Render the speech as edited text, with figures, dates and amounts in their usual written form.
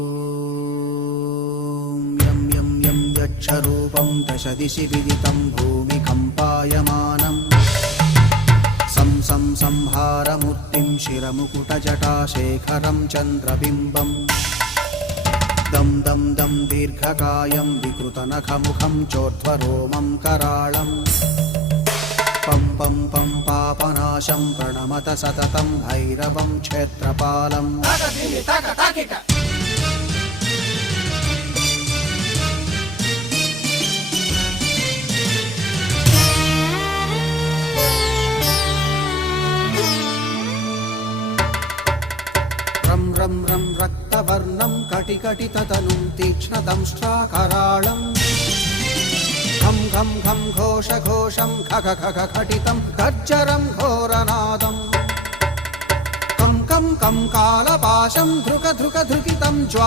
यं यं यं यक्षरूपं दशदिशि विदितं भूमिकम्पायमानम् सं संहारमूर्तिं शिरमुकुटजटाशेखरं चन्द्रबिम्बम् दं दं दं दीर्घकायं विकृतनखमुखं चोर्ध्वरोमं कराळम् पं पं पं पापनाशं प्रणमत सततं भैरवं क्षेत्रपालम् रं रं रं रक्तवर्णं कटिकटिततनुं तीक्ष्णदंष्ट्राकराळम् घं घं घं घोषघोषं खग खग खटितं गर्जरं घोरनादम् कं कं कं कालपाशं धृक धृक धृकितं ज्वा